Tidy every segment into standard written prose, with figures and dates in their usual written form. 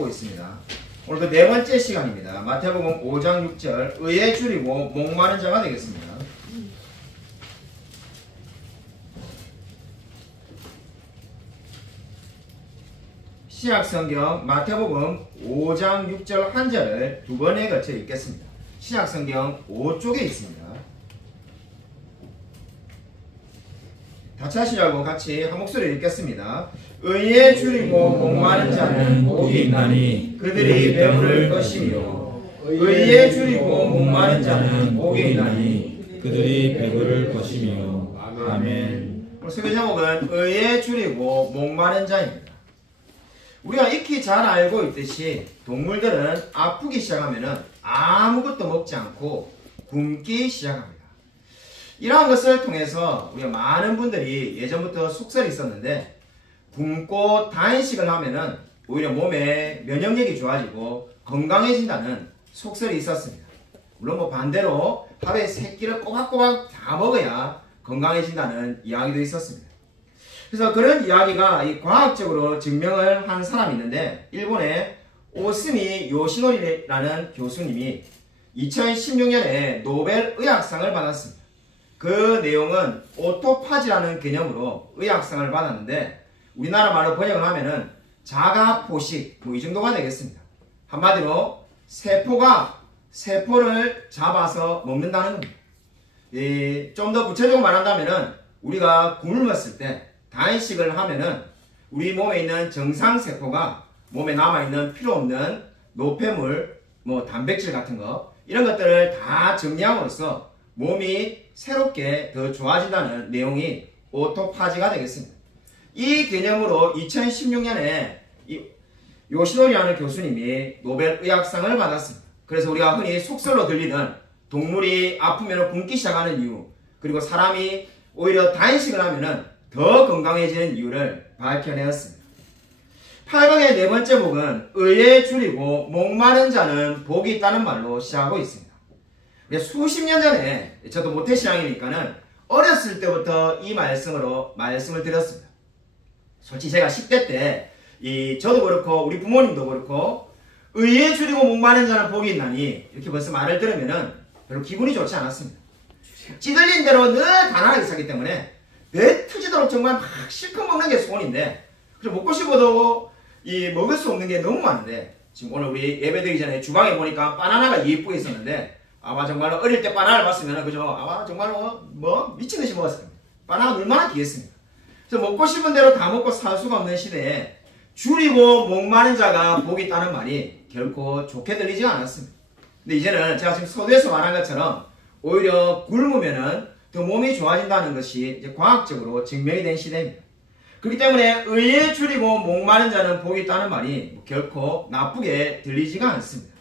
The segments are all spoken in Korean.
하고 있습니다. 오늘 그 네 번째 시간입니다. 마태복음 5장 6절 의에 줄이고 목마른 자가 되겠습니다. 신약성경 마태복음 5장 6절 한 절을 두 번에 걸쳐 읽겠습니다. 신약성경 5쪽에 있습니다. 같이 하시라고 같이 한 목소리 읽겠습니다. 의에 줄이고 목마른 자는 복이 있나니 그들이 배부를 것이며 의에 줄이고 목마른 자는 복이 있나니 그들이 배부를 것이며. 아멘. 오늘 설교 제목은 의에 줄이고 목마른 자입니다. 우리가 익히 잘 알고 있듯이 동물들은 아프기 시작하면 아무것도 먹지 않고 굶기 시작합니다. 이러한 것을 통해서 우리가 많은 분들이 예전부터 속설이 있었는데 굶고 단식을 하면은 오히려 몸의 면역력이 좋아지고 건강해진다는 속설이 있었습니다. 물론 뭐 반대로 하루에 3끼를 꼬박꼬박 다 먹어야 건강해진다는 이야기도 있었습니다. 그래서 그런 이야기가 과학적으로 증명을 한 사람이 있는데 일본의 오스미 요시노리라는 교수님이 2016년에 노벨 의학상을 받았습니다. 그 내용은 오토파지라는 개념으로 의학상을 받았는데 우리나라 말로 번역을 하면은 자가포식 이 정도가 되겠습니다. 한마디로 세포가 세포를 잡아서 먹는다는 겁니다. 좀 더 구체적으로 말한다면은 우리가 굶었을 때 단식을 하면은 우리 몸에 있는 정상세포가 몸에 남아있는 필요없는 노폐물, 단백질 같은 거 이런 것들을 다 정리함으로써 몸이 새롭게 더 좋아진다는 내용이 오토파지가 되겠습니다. 이 개념으로 2016년에 요시노리라는 교수님이 노벨 의학상을 받았습니다. 그래서 우리가 흔히 속설로 들리는 동물이 아프면 굶기 시작하는 이유, 그리고 사람이 오히려 단식을 하면 더 건강해지는 이유를 밝혀내었습니다. 8강의 네 번째 복은 의에 줄이고 목마른 자는 복이 있다는 말로 시작하고 있습니다. 수십 년 전에 저도 모태신앙이니까는 어렸을 때부터 이 말씀을 드렸습니다. 솔직히 제가 10대 때 저도 그렇고 우리 부모님도 그렇고 의에 줄이고 목마른 자는 복이 있나니 이렇게 벌써 말을 들으면은 별로 기분이 좋지 않았습니다. 찌들린 대로 늘 가난하게 살기 때문에 배 터지도록 정말 막 실컷 먹는 게 소원인데 그래서 먹고 싶어도 먹을 수 없는 게 너무 많은데 지금 오늘 우리 예배드리기 전에 주방에 보니까 바나나가 예쁘게 있었는데 아마 정말로 어릴 때 바나나를 봤으면 그죠? 아마 정말로 미친 듯이 먹었을 겁니다. 바나나 얼마나 귀했습니까? 그래서 먹고 싶은 대로 다 먹고 살 수가 없는 시대에 줄이고 목마른 자가 복이 있다는 말이 결코 좋게 들리지 않았습니다. 근데 이제는 제가 지금 서두에서 말한 것처럼 오히려 굶으면은 더 몸이 좋아진다는 것이 이제 과학적으로 증명이 된 시대입니다. 그렇기 때문에 의에 줄이고 목마른 자는 복이 있다는 말이 결코 나쁘게 들리지가 않습니다.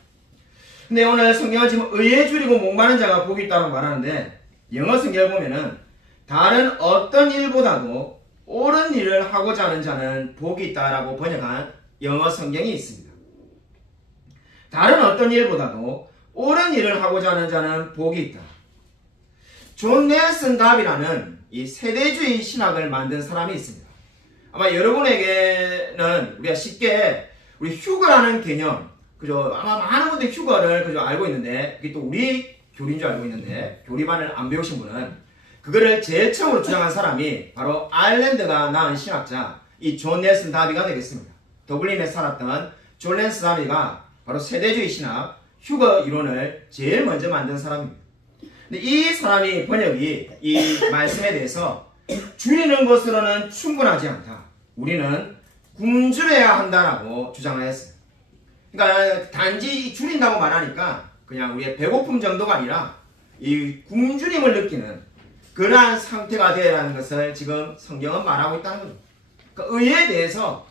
근데 오늘 성경은 지금 의에 줄이고 목마른 자가 복이 있다고 말하는데 영어 성경을 보면은 다른 어떤 일보다도 옳은 일을 하고자 하는 자는 복이 있다라고 번역한 영어 성경이 있습니다. 다른 어떤 일보다도 옳은 일을 하고자 하는 자는 복이 있다. 존 넬슨 답이라는 이 세대주의 신학을 만든 사람이 있습니다. 아마 여러분에게는 우리가 쉽게 우리 휴거라는 개념, 그죠? 아마 많은 분들이 휴거를 그죠 알고 있는데 그게 또 우리 교리인 줄 알고 있는데 교리반을 안 배우신 분은 그거를 제일 처음으로 주장한 사람이 바로 아일랜드가 낳은 신학자 이 존 넬슨 다비가 되겠습니다. 더블린에 살았던 존 넬슨 다비가 바로 세대주의 신학 휴거 이론을 제일 먼저 만든 사람입니다. 근데 이 사람이 번역이 이 말씀에 대해서 줄이는 것으로는 충분하지 않다. 우리는 굶주려야 한다라고 주장하였습니다. 그러니까 단지 줄인다고 말하니까 그냥 우리의 배고픔 정도가 아니라 이 굶주림을 느끼는 그러한 상태가 되어야하는 것을 지금 성경은 말하고 있다는 거죠. 그러니까 의에 대해서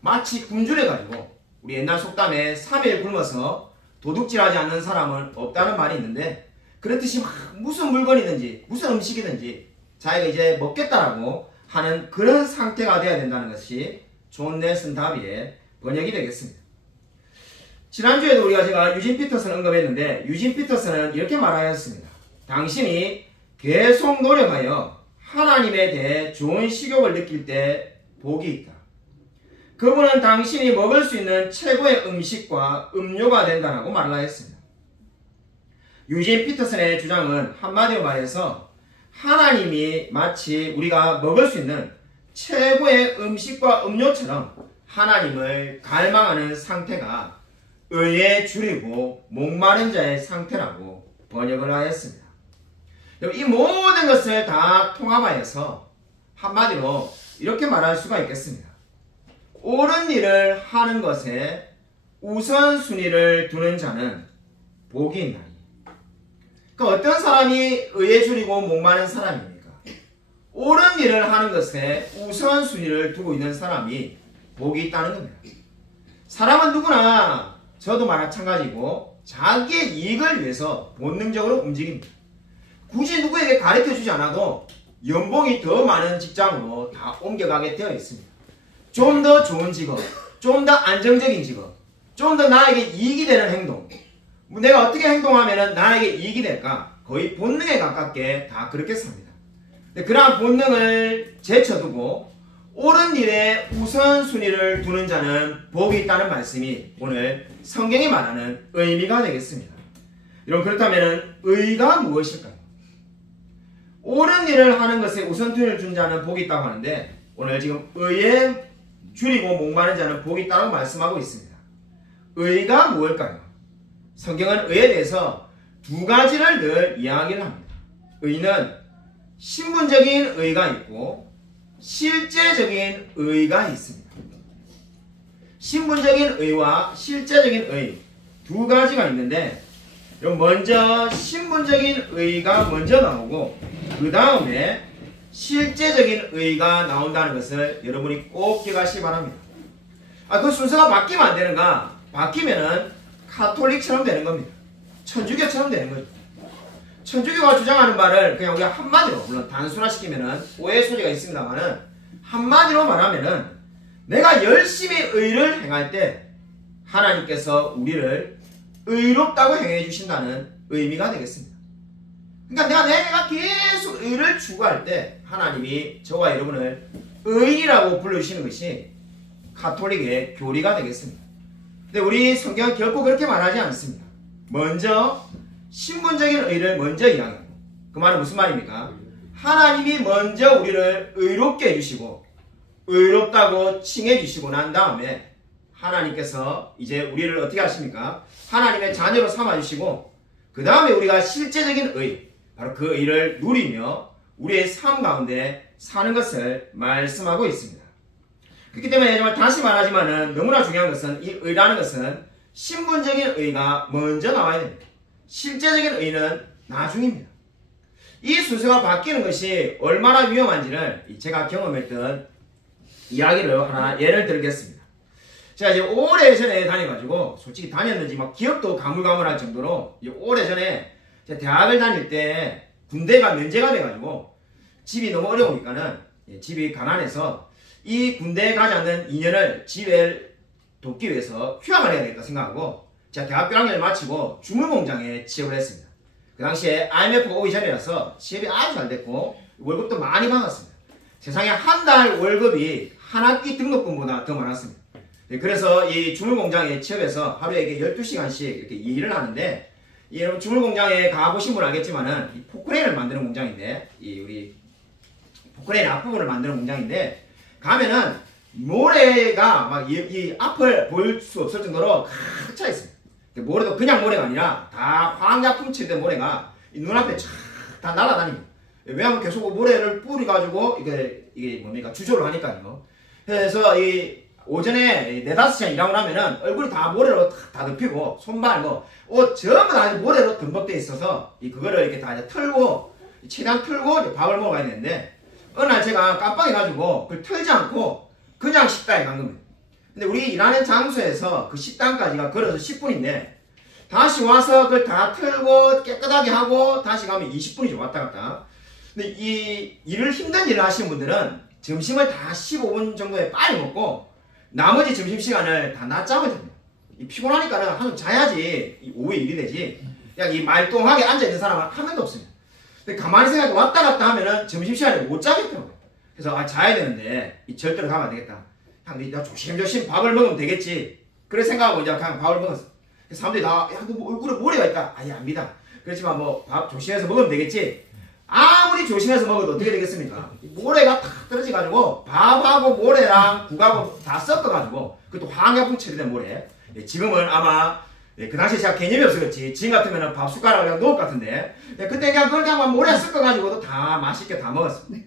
마치 굶주려가지고 우리 옛날 속담에 3일 굶어서 도둑질하지 않는 사람은 없다는 말이 있는데 그렇듯이 막 무슨 물건이든지 무슨 음식이든지 자기가 이제 먹겠다라고 하는 그런 상태가 되어야 된다는 것이 존 넬슨 다비의 번역이 되겠습니다. 지난주에도 제가 유진 피터슨을 언급했는데 유진 피터슨은 이렇게 말하였습니다. 당신이 계속 노력하여 하나님에 대해 좋은 식욕을 느낄 때 복이 있다. 그분은 당신이 먹을 수 있는 최고의 음식과 음료가 된다라고 말을 하였습니다. 유진 피터슨의 주장은 한마디로 말해서 하나님이 마치 우리가 먹을 수 있는 최고의 음식과 음료처럼 하나님을 갈망하는 상태가 의에 줄이고 목마른 자의 상태라고 번역을 하였습니다. 이 모든 것을 다 통합하여서 한마디로 이렇게 말할 수가 있겠습니다. 옳은 일을 하는 것에 우선순위를 두는 자는 복이 있나니. 그러니까 어떤 사람이 의에 줄이고 목마른 사람입니까? 옳은 일을 하는 것에 우선순위를 두고 있는 사람이 복이 있다는 겁니다. 사람은 누구나 저도 마찬가지고 자기의 이익을 위해서 본능적으로 움직입니다. 굳이 누구에게 가르쳐주지 않아도 연봉이 더 많은 직장으로 다 옮겨가게 되어 있습니다. 좀 더 좋은 직업, 좀 더 안정적인 직업, 좀 더 나에게 이익이 되는 행동. 내가 어떻게 행동하면 나에게 이익이 될까? 거의 본능에 가깝게 다 그렇게 삽니다. 그러한 본능을 제쳐두고 옳은 일에 우선순위를 두는 자는 복이 있다는 말씀이 오늘 성경이 말하는 의미가 되겠습니다. 여러분, 그렇다면 의가 무엇일까요? 옳은 일을 하는 것에 우선순위를 준 자는 복이 있다고 하는데 오늘 지금 의에 줄이고 목마른 자는 복이 있다고 말씀하고 있습니다. 의가 무엇일까요? 성경은 의에 대해서 두 가지를 늘 이야기를 합니다. 의는 신분적인 의가 있고 실제적인 의가 있습니다. 신분적인 의와 실제적인 의 두 가지가 있는데 먼저 신분적인 의가 먼저 나오고 그 다음에 실제적인 의가 나온다는 것을 여러분이 꼭 기억하시기 바랍니다. 그 순서가 바뀌면 안 되는가? 바뀌면은 카톨릭처럼 되는 겁니다. 천주교처럼 되는 거죠. 천주교가 주장하는 말을 그냥 우리가 한마디로, 물론 단순화시키면은 오해 소지가 있습니다만은 한마디로 말하면은 내가 열심히 의를 행할 때 하나님께서 우리를 의롭다고 행해 주신다는 의미가 되겠습니다. 그러니까 내가 계속 의를 추구할 때 하나님이 저와 여러분을 의인이라고 불러주시는 것이 가톨릭의 교리가 되겠습니다. 근데 우리 성경은 결코 그렇게 말하지 않습니다. 먼저 신분적인 의를 먼저 이야기하고, 그 말은 무슨 말입니까? 하나님이 먼저 우리를 의롭게 해주시고 의롭다고 칭해 주시고 난 다음에 하나님께서 이제 우리를 어떻게 하십니까? 하나님의 자녀로 삼아주시고 그 다음에 우리가 실제적인 의, 바로 그 의를 누리며 우리의 삶 가운데 사는 것을 말씀하고 있습니다. 그렇기 때문에 정말 다시 말하지만은 너무나 중요한 것은 이 의라는 것은 신분적인 의가 먼저 나와야 됩니다. 실제적인 의는 나중입니다. 이 순서가 바뀌는 것이 얼마나 위험한지를 제가 경험했던 이야기를 하나 예를 들겠습니다. 제가 이제 오래전에 다녀가지고 솔직히 다녔는지 막 기억도 가물가물할 정도로 오래전에 제가 대학을 다닐 때 군대가 면제가 돼가지고 집이 너무 어려우니까는 집이 가난해서 이 군대에 가지 않는 2년을 집에 돕기 위해서 휴학을 해야 되겠다 생각하고 제가 대학교 1학년을 마치고 주물공장에 취업을 했습니다. 그 당시에 IMF 오기 전이라서 취업이 아주 잘 됐고 월급도 많이 받았습니다. 세상에 한 달 월급이 한 학기 등록금보다 더 많았습니다. 그래서 이 주물공장에 취업해서 하루에 이렇게 12시간씩 이렇게 일을 하는데, 여러분 주물공장에 가보신 분은 알겠지만은 이 포크레인을 만드는 공장인데, 우리 포크레인 앞부분을 만드는 공장인데, 가면은 모래가 막 이 앞을 볼 수 없을 정도로 가득 차 있습니다. 모래도 그냥 모래가 아니라 다 황약 품칠된 모래가 이 눈앞에 쫙 다 날아다닙니다. 왜냐하면 계속 모래를 뿌려가지고 이게 뭡니까? 주조를 하니까요. 그래서 이 오전에 4-5시간 일하고 나면은 얼굴이 다 모래로 다 덮이고 손발 옷 전부 다 모래로 덤벅돼 있어서 그거를 이렇게 다 이제 털고 최대한 털고 이제 밥을 먹어야 되는데, 어느 날 제가 깜빡해가지고 그걸 털지 않고 그냥 식당에 간 겁니다. 근데 우리 일하는 장소에서 그 식당까지가 걸어서 10분인데 다시 와서 그걸 다 털고 깨끗하게 하고 다시 가면 20분이죠. 왔다 갔다. 근데 이 일을 힘든 일을 하시는 분들은 점심을 다 15분 정도에 빨리 먹고 나머지 점심시간을 다 낮잠을 잡니다. 피곤하니까는 한숨 자야지 오후에 일이 되지. 그냥 이 말똥하게 앉아있는 사람은 한 명도 없습니다. 근데 가만히 생각해 왔다 갔다 하면은 점심시간에 못 자겠더라고요. 그래서 자야 되는데 절대로 가면 안 되겠다. 나 조심조심 밥을 먹으면 되겠지. 그래 생각하고 이제 그냥 밥을 먹었어. 사람들이 야, 너 얼굴에 모래가 있다. 아예 압니다. 그렇지만 뭐 밥 조심해서 먹으면 되겠지. 아무리 조심해서 먹어도 어떻게 되겠습니까? 모래가 탁 떨어져가지고 밥하고 모래랑 국하고 다 섞어가지고 그것도 황약품 처리된 모래. 지금은 아마 그 당시에 제가 개념이 없었겠지. 지금 같으면 밥 숟가락을 그냥 넣을 것 같은데 그때 그냥 그걸 그냥 모래 섞어가지고도 다 맛있게 다 먹었습니다.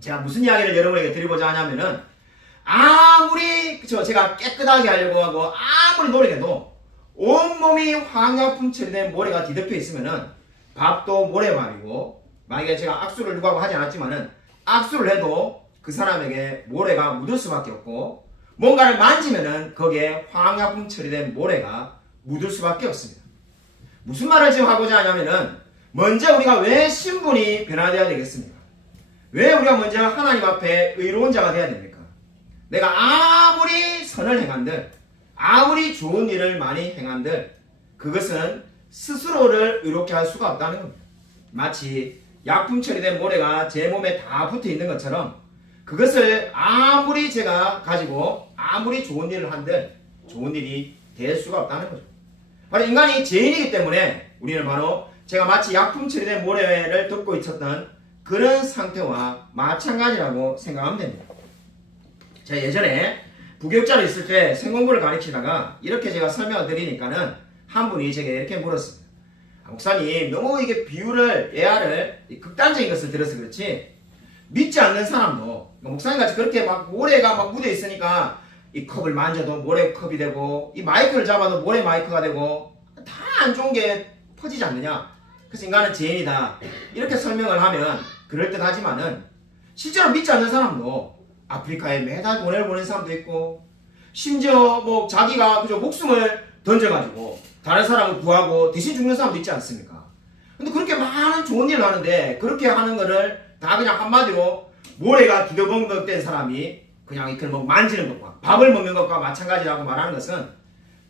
제가 무슨 이야기를 여러분에게 드리고자 하냐면은 아무리 제가 깨끗하게 하려고 하고 아무리 노력해도 온몸이 황약품 처리된 모래가 뒤덮여 있으면은 밥도 모래밥이고 만약에 제가 악수를 누구하고 하지 않았지만은 악수를 해도 그 사람에게 모래가 묻을 수밖에 없고 뭔가를 만지면은 거기에 황약품 처리된 모래가 묻을 수밖에 없습니다. 무슨 말을 지금 하고자 하냐면은 먼저 우리가 왜 신분이 변화되어야 되겠습니까? 왜 우리가 먼저 하나님 앞에 의로운 자가 되어야 됩니까? 내가 아무리 선을 행한들 아무리 좋은 일을 많이 행한들 그것은 스스로를 의롭게 할 수가 없다는 겁니다. 마치 약품 처리된 모래가 제 몸에 다 붙어 있는 것처럼 그것을 아무리 제가 가지고 아무리 좋은 일을 한들 좋은 일이 될 수가 없다는 거죠. 바로 인간이 죄인이기 때문에 우리는 바로 제가 마치 약품 처리된 모래를 덮고 있었던 그런 상태와 마찬가지라고 생각하면 됩니다. 제가 예전에 부교육자로 있을 때 생공부를 가르치다가 이렇게 제가 설명을 드리니까는 한 분이 제게 이렇게 물었습니다. 목사님 너무 이게 비유를 예화를 극단적인 것을 들어서 그렇지 믿지 않는 사람도 목사님같이 그렇게 막 모래가 막 묻어 있으니까 이 컵을 만져도 모래 컵이 되고 이 마이크를 잡아도 모래 마이크가 되고 다 안 좋은 게 퍼지지 않느냐. 그래서 인간은 죄인이다 이렇게 설명을 하면 그럴듯하지만은 실제로 믿지 않는 사람도 아프리카에 매달 돈을 보낸 사람도 있고 심지어 뭐 자기가 그저 목숨을 던져가지고 다른 사람을 구하고 대신 죽는 사람도 있지 않습니까? 근데 그렇게 많은 좋은 일을 하는데 그렇게 하는 거를 다 그냥 한마디로 모래가 뒤덮어된 사람이 그냥 이렇게 뭐 만지는 것과 밥을 먹는 것과 마찬가지라고 말하는 것은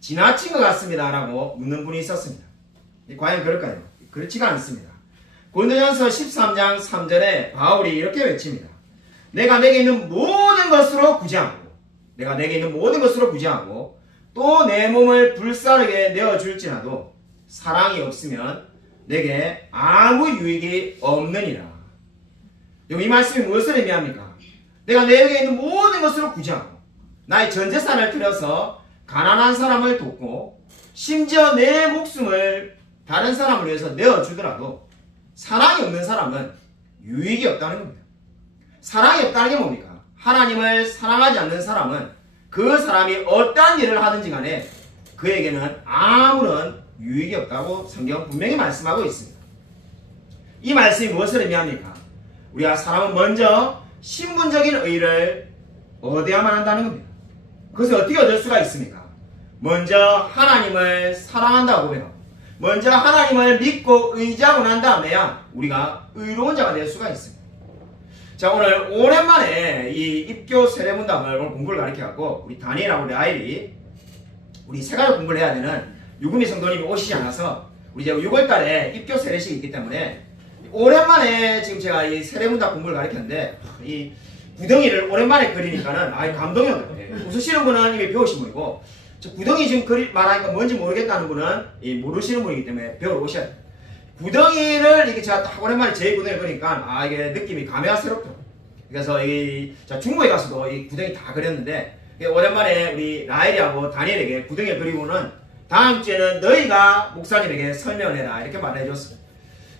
지나친 것 같습니다 라고 묻는 분이 있었습니다. 과연 그럴까요? 그렇지가 않습니다. 고린도전서 13장 3절에 바울이 이렇게 외칩니다. 내가 내게 있는 모든 것으로 구제하고 내가 내게 있는 모든 것으로 구제하고 또 내 몸을 불사르게 내어줄지라도 사랑이 없으면 내게 아무 유익이 없느니라. 이 말씀이 무엇을 의미합니까? 내가 내게 있는 모든 것으로 구제하고 나의 전 재산을 들여서 가난한 사람을 돕고 심지어 내 목숨을 다른 사람을 위해서 내어주더라도 사랑이 없는 사람은 유익이 없다는 겁니다. 사랑이 없다는 게 뭡니까? 하나님을 사랑하지 않는 사람은 그 사람이 어떠한 일을 하든지 간에 그에게는 아무런 유익이 없다고 성경은 분명히 말씀하고 있습니다. 이 말씀이 무엇을 의미합니까? 우리가 사람은 먼저 신분적인 의를 얻어야만 한다는 겁니다. 그것을 어떻게 얻을 수가 있습니까? 먼저 하나님을 사랑한다고 고백하고 먼저 하나님을 믿고 의지하고 난 다음에야 우리가 의로운 자가 될 수가 있습니다. 자, 오늘 오랜만에 이 입교 세례문답을 오늘 공부를 가르쳐갖고 우리 다니엘하고 라일이 우리 세 가지 공부를 해야 되는 유금이 성도님이 오시지 않아서 우리 이제 6월달에 입교 세례식이 있기 때문에 오랜만에 지금 제가 이 세례문답 공부를 가르쳤는데 이 구덩이를 오랜만에 그리니까는 감동이 오더라고요. 웃으시는 분은 이미 배우신 분이고 저 구덩이 지금 말하니까 뭔지 모르겠다는 분은 모르시는 분이기 때문에 배우러 오셔야 돼요. 구덩이를 이렇게 제가 딱 오랜만에 제 구덩이를 그리니까 이게 느낌이 감회가 새롭더라고요. 그래서 자, 중국에 가서도 이 구덩이 다 그렸는데 오랜만에 우리 라헬이하고 다니엘에게 구덩이를 그리고는 다음 주에는 너희가 목사님에게 설명을 해라 이렇게 말해 줬습니다.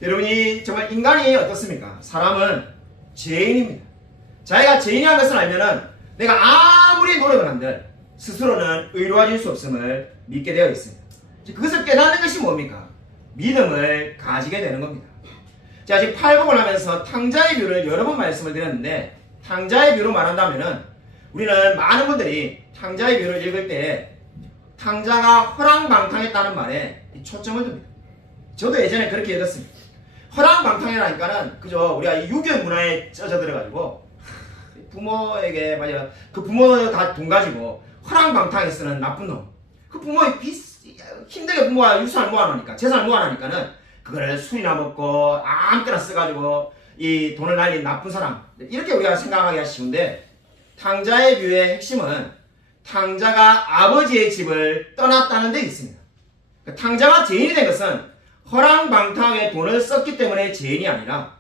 여러분이 정말 인간이 어떻습니까? 사람은 죄인입니다. 자기가 죄인이라는 것을 알면은 내가 아무리 노력을 한들 스스로는 의로워질 수 없음을 믿게 되어 있습니다. 그것을 깨닫는 것이 뭡니까? 믿음을 가지게 되는 겁니다. 자, 지금 팔복을 하면서 탕자의 뷰를 여러 번 말씀을 드렸는데 탕자의 뷰로 말한다면은 우리는 많은 분들이 탕자의 뷰를 읽을 때 탕자가 허랑방탕했다는 말에 초점을 둡니다. 저도 예전에 그렇게 읽었습니다. 허랑방탕이라니까는 그저 우리가 유교 문화에 젖어들어가지고 부모에게 맞아 그 부모 다 돈 가지고 허랑방탕에 쓰는 나쁜 놈. 그 부모의 힘들게 부모가 유산을 모아놓으니까 재산을 모아놓으니까는 그거를 술이나 먹고 아무 때나 써가지고 이 돈을 날린 나쁜 사람 이렇게 우리가 생각하기가 쉬운데 탕자의 비유의 핵심은 탕자가 아버지의 집을 떠났다는 데 있습니다. 탕자가 죄인이 된 것은 허랑방탕하게 돈을 썼기 때문에 죄인이 아니라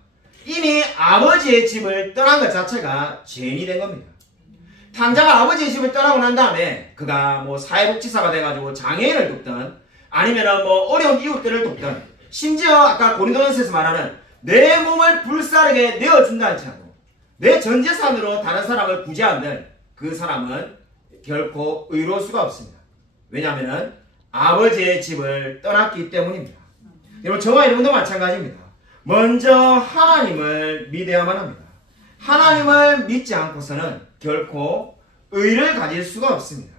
이미 아버지의 집을 떠난 것 자체가 죄인이 된 겁니다. 탕자가 아버지의 집을 떠나고 난 다음에 그가 뭐 사회복지사가 돼가지고 장애인을 돕든 아니면 뭐 어려운 이웃들을 돕든 심지어 아까 고린도전서에서 말하는 내 몸을 불사르게 내어준다 할지라도 내 전 재산으로 다른 사람을 구제한들 그 사람은 결코 의로울 수가 없습니다. 왜냐하면 아버지의 집을 떠났기 때문입니다. 여러분 저와 여러분도 마찬가지입니다. 먼저 하나님을 믿어야만 합니다. 하나님을 믿지 않고서는 결코 의를 가질 수가 없습니다.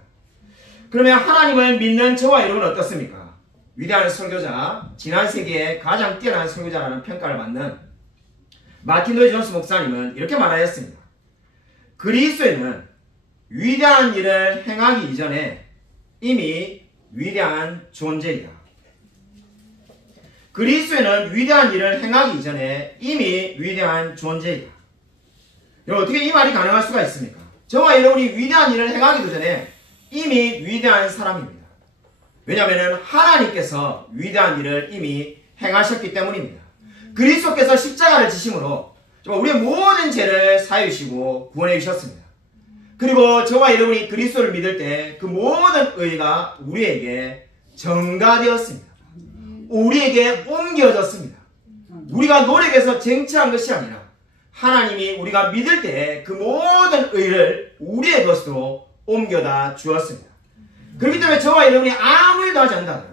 그러면 하나님을 믿는 저와 여러분은 어떻습니까? 위대한 설교자, 지난 세기에 가장 뛰어난 설교자라는 평가를 받는 마틴 로이드 존스 목사님은 이렇게 말하였습니다. 그리스도인은 위대한 일을 행하기 이전에 이미 위대한 존재이다. 그리스도인은 위대한 일을 행하기 이전에 이미 위대한 존재이다. 여러분 어떻게 이 말이 가능할 수가 있습니까? 저와 여러분이 위대한 일을 행하기도 전에 이미 위대한 사람입니다. 왜냐하면 하나님께서 위대한 일을 이미 행하셨기 때문입니다. 그리스도께서 십자가를 지심으로 우리의 모든 죄를 사유시고 구원해 주셨습니다. 그리고 저와 여러분이 그리스도를 믿을 때 그 모든 의가 우리에게 전가되었습니다. 우리에게 옮겨졌습니다. 우리가 노력해서 쟁취한 것이 아니라 하나님이 우리가 믿을 때 그 모든 의를 우리의 것으로 옮겨다 주었습니다. 그렇기 때문에 저와 여러분이 아무 일도 하지 않는다.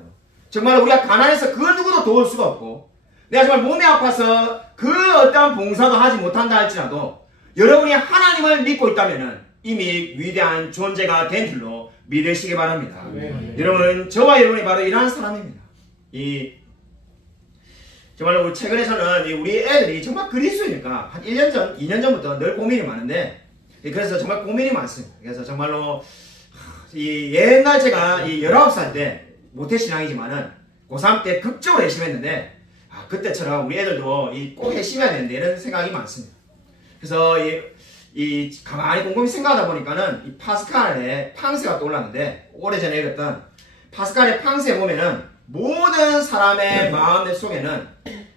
정말 우리가 가난해서 그 누구도 도울 수가 없고 내가 정말 몸이 아파서 그 어떠한 봉사도 하지 못한다 할지라도 여러분이 하나님을 믿고 있다면 이미 위대한 존재가 된 줄로 믿으시기 바랍니다. 여러분 저와 여러분이 바로 이러한 사람입니다. 정말로 최근에서는 우리 애들이 정말 그리스도니까 한 1년 전, 2년 전부터 늘 고민이 많은데 그래서 정말 고민이 많습니다. 그래서 정말로 옛날 제가 19살 때 모태신앙이지만은 고3 때 극적으로 열심했는데 그때처럼 우리 애들도 꼭 열심히 해야 되는데 이런 생각이 많습니다. 그래서 가만히 곰곰이 생각하다 보니까는 이 파스칼의 팡세가 떠올랐는데 오래전에 읽었던 파스칼의 팡세에 보면은 모든 사람의 마음 속에는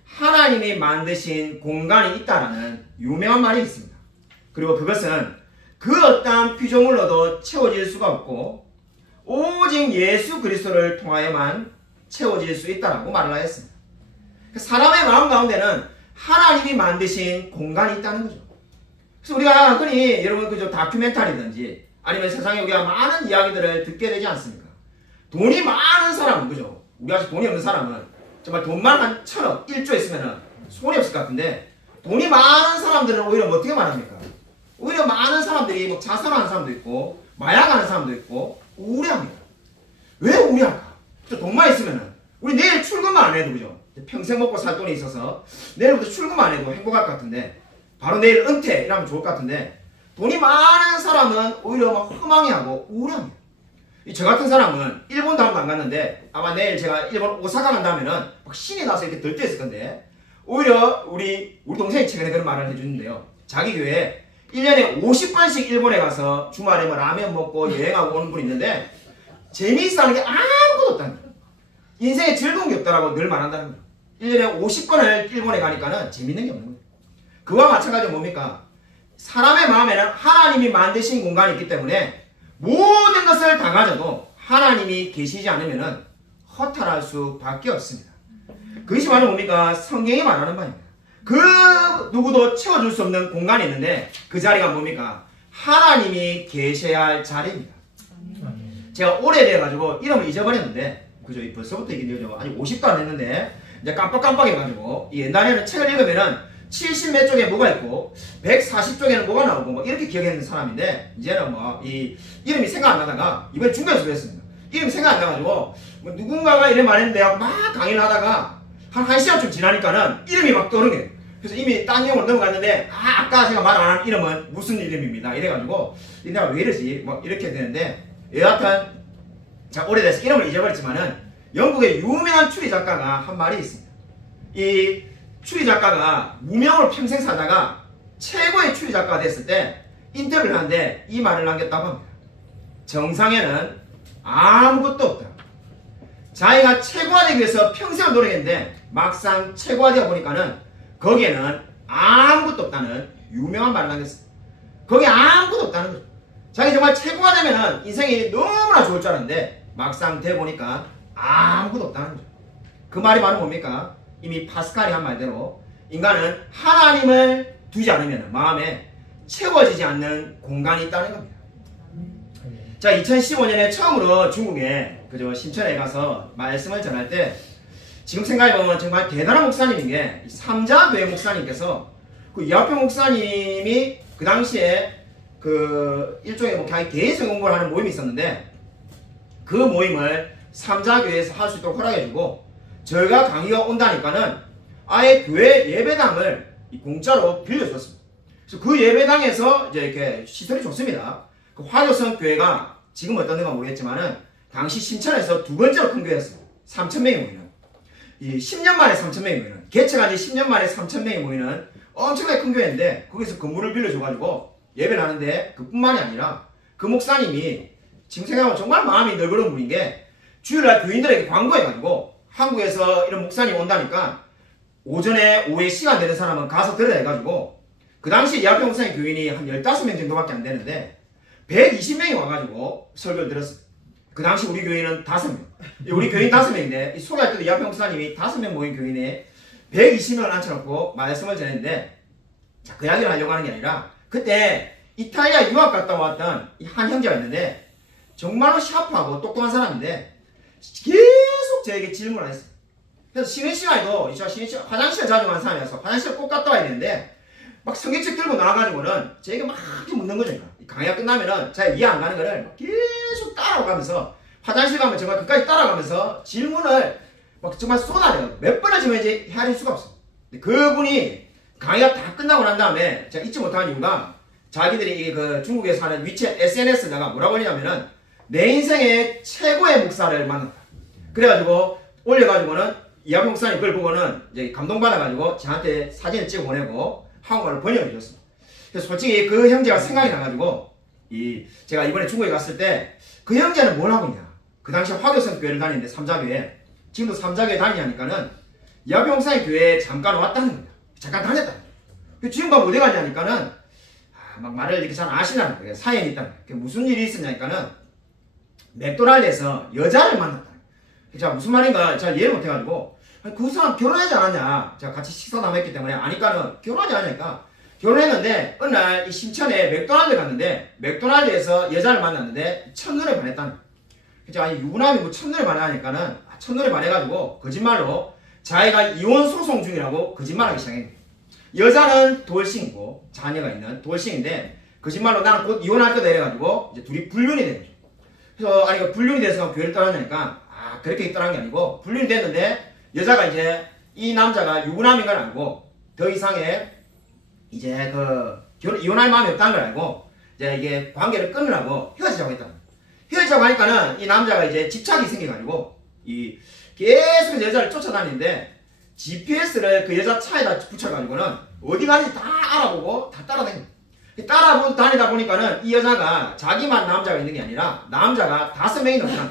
하나님이 만드신 공간이 있다라는 유명한 말이 있습니다. 그리고 그것은 그 어떠한 피조물로도 채워질 수가 없고 오직 예수 그리스도를 통하여만 채워질 수 있다라고 말을 하였습니다. 사람의 마음 가운데는 하나님이 만드신 공간이 있다는 거죠. 그래서 우리가 흔히 여러분 그저 다큐멘터리든지 아니면 세상에 우리가 많은 이야기들을 듣게 되지 않습니까? 돈이 많은 사람은 그죠? 우리같이 돈이 없는 사람은 정말 돈만 한 1,000억, 1조 있으면 손이 없을 것 같은데 돈이 많은 사람들은 오히려 어떻게 말합니까? 오히려 많은 사람들이 뭐 자살하는 사람도 있고 마약하는 사람도 있고 우울해합니다. 왜 우울해할까? 돈만 있으면은 우리 내일 출근만 안 해도 그죠? 평생 먹고 살 돈이 있어서 내일부터 출근만 안 해도 행복할 것 같은데 바로 내일 은퇴 이러면 좋을 것 같은데 돈이 많은 사람은 오히려 막 허망해하고 우울합니다. 저 같은 사람은 일본도 한 번 안 갔는데 아마 내일 제가 일본 오사카 간다면은 막 신이 나서 이렇게 들떠있을 건데 오히려 우리 동생이 최근에 그런 말을 해주는데요. 자기 교회에 1년에 50번씩 일본에 가서 주말에 뭐 라면 먹고 여행하고 오는 분이 있는데 재미있어 하는 게 아무것도 없다는 거예요. 인생에 즐거운 게 없다라고 늘 말한다는 거예요. 1년에 50번을 일본에 가니까는 재밌는 게 없는 거예요. 그와 마찬가지로 뭡니까? 사람의 마음에는 하나님이 만드신 공간이 있기 때문에 모든 것을 다 가져도 하나님이 계시지 않으면 허탈할 수밖에 없습니다. 그것이 바로 뭡니까? 성경이 말하는 바입니다. 그 누구도 채워줄 수 없는 공간이 있는데 그 자리가 뭡니까? 하나님이 계셔야 할 자리입니다. 제가 오래돼가지고 이름을 잊어버렸는데 그죠? 벌써부터 이게 아직 50도 안 됐는데 이제 깜빡깜빡해가지고 옛날에는 책을 읽으면은 70 몇 쪽에 뭐가 있고 140쪽에는 뭐가 나오고 뭐 이렇게 기억했는 사람인데 이제는 뭐 이 이름이 생각 안 나다가 이번에 중간에서 그랬습니다. 이름이 생각 안 나가지고 뭐 누군가가 이래 말했는데 막 강의를 하다가 한 1시간쯤 지나니까는 이름이 막 떠오르는 거예요. 그래서 이미 딴 내용으로 넘어갔는데 아까 제가 말 안 한 이름은 무슨 이름입니다. 이래가지고 내가 왜 이러지? 뭐 이렇게 되는데 여하튼 자 오래돼서 이름을 잊어버렸지만은 영국의 유명한 추리 작가가 한 말이 있습니다. 이 추리 작가가 무명으로 평생 살다가 최고의 추리 작가가 됐을 때 인터뷰를 하는데 이 말을 남겼다고 합니다. 정상에는 아무것도 없다. 자기가 최고가 되기 위해서 평생을 노력했는데 막상 최고가 되어 보니까는 거기에는 아무것도 없다는 유명한 말을 남겼습니다. 거기에 아무것도 없다는 거죠. 자기 정말 최고가 되면은 인생이 너무나 좋을 줄 알았는데 막상 돼 보니까 아무것도 없다는 거죠. 그 말이 바로 뭡니까? 이미 파스칼이 한 말대로 인간은 하나님을 두지 않으면 마음에 채워지지 않는 공간이 있다는 겁니다. 자, 2015년에 처음으로 중국에 그저 신천에 가서 말씀을 전할 때 지금 생각해보면 정말 대단한 목사님인 게 삼자교회 목사님께서 그 이하평 목사님이 그 당시에 그 일종의 뭐 개인성 공부를 하는 모임이 있었는데 그 모임을 삼자교회에서 할 수 있도록 허락해주고 저희가 강의가 온다니까는 아예 교회 예배당을 공짜로 빌려줬습니다. 그래서 그 예배당에서 이제 이렇게 시설이 좋습니다. 그 화교성 교회가 지금 어떤가 모르겠지만은 당시 신천에서 두 번째로 큰 교회였어요. 3,000명이 모이는. 이 10년 만에 3,000명이 모이는. 개척한 지 10년 만에 3,000명이 모이는 엄청나게 큰 교회인데 거기서 건물을 빌려줘가지고 예배를 하는데 그뿐만이 아니라 그 목사님이 지금 생각하면 정말 마음이 너그러운 분인 게 주일날 교인들에게 광고해가지고 한국에서 이런 목사님 온다니까 오전에 오후에 시간 되는 사람은 가서 들으라 해가지고 그 당시 이하평 목사님 교인이 한 15명 정도밖에 안 되는데 120명이 와가지고 설교를 들었어요. 그 당시 우리 교인은 5명. 우리 교인 5명인데 소개할 때도 이하평 목사님이 5명 모인 교인에 120명을 앉혀놓고 말씀을 전했는데 자, 그 이야기를 하려고 하는 게 아니라 그때 이탈리아 유학 갔다 왔던 한 형제가 있는데 정말로 샤프하고 똑똑한 사람인데 계속 저에게 질문을 했어요. 그래서 쉬는 시간에도 화장실을 자주 가는 사람이라서 화장실을 꼭 갔다 와야 되는데 막 성경책 들고 나와가지고는 저에게 막 이렇게 묻는 거죠. 강의가 끝나면은 제가 이해 안 가는 거를 계속 따라가면서 화장실 가면 정말 끝까지 따라가면서 질문을 막 정말 쏟아내요. 몇 번을 지금 이제 헤아릴 수가 없어요. 그분이 강의가 다 끝나고 난 다음에 제가 잊지 못하는 이유가 자기들이 그 중국에서 하는 위챗 SNS에다가 뭐라고 하냐면은 내 인생의 최고의 목사를 만났다. 그래가지고 올려가지고는 이하평 목사님 그걸 보고는 이제 감동받아가지고 저한테 사진을 찍어 보내고 한국말로 번역해 줬습니다. 그래서 솔직히 그 형제가 생각이 나가지고 제가 이번에 중국에 갔을 때 그 형제는 뭘 하고 있냐. 그 당시 화교성 교회를 다니는데 삼자교회 지금도 삼자교회 다니냐니까는 이하평 목사님 교회에 잠깐 왔다는 겁니다. 잠깐 다녔다. 지금 가면 어디 가냐니까는 막 말을 이렇게 잘 아시나는 거예요. 사연이 있다는 거예요. 무슨 일이 있었냐니까는 맥도날드에서 여자를 만났다. 제가 무슨 말인가 잘 이해를 못해가지고 그 사람 결혼하지 않았냐. 제가 같이 식사도 한번 했기 때문에 아니까는 결혼하지 않으니까 결혼했는데 어느 날 이 신천에 맥도날드 갔는데 맥도날드에서 여자를 만났는데 첫눈에 반했다는 거예요. 그래서 아니 유부남이 뭐 첫눈에 반하니까는 첫눈에 반해가지고 거짓말로 자기가 이혼 소송 중이라고 거짓말하기 시작해요. 여자는 돌싱이고 자녀가 있는 돌싱인데 거짓말로 나는 곧 이혼할 거다 이래가지고 이제 둘이 불륜이 된 거죠. 그래서 아니 그 불륜이 돼서 교회를 떠났냐니까 그렇게 떠난 게 아니고 불륜이 됐는데 여자가 이제 이 남자가 유부남인 걸 알고 더 이상의 이제 이혼할 마음이 없다는 걸 알고 이제 이게 관계를 끊으라고 헤어지자고 했다. 헤어지자고 하니까는 이 남자가 이제 집착이 생겨가지고 계속 여자를 쫓아다니는데 GPS를 그 여자 차에다 붙여가지고는 어디 가는지 다 알아보고 다 따라다닙니다. 따라보고 다니다 보니까는 이 여자가 자기만 남자가 있는 게 아니라 남자가 5명이 넘잖아.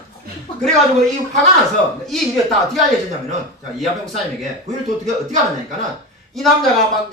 그래가지고 이 화가 나서 이 일이 다 어떻게 알려졌냐면은 이하평 목사님에게 그 일을 또 어떻게 알았냐니까는 이 남자가 막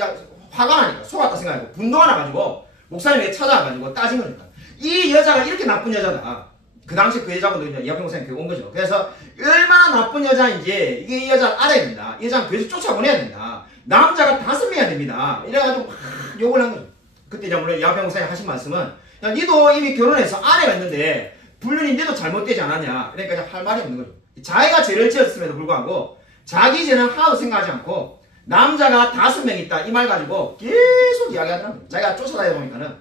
화가 나니까 속았다 생각하고 분노가 나가지고 목사님에게 찾아와가지고 따진 거니까 이 여자가 이렇게 나쁜 여자다. 그 당시 그 여자분도 이제 이하평 목사님 온 거죠. 그래서 얼마나 나쁜 여자인지 이 여자를 알아야 된다. 이 여자는 교회에서 쫓아보내야 된다. 남자가 5명이야 됩니다. 이래가지고 막 욕을 한 거죠. 그때 이제 오늘 이하평 목사님 하신 말씀은 야 니도 이미 결혼해서 아내가 있는데 불륜이 니도 잘못되지 않았냐. 그러니까 할 말이 없는 거죠. 자기가 죄를 지었음에도 불구하고 자기 죄는 하나도 생각하지 않고 남자가 5명 있다 이 말 가지고 계속 이야기하더라고요. 자기가 쫓아다니다 보니까는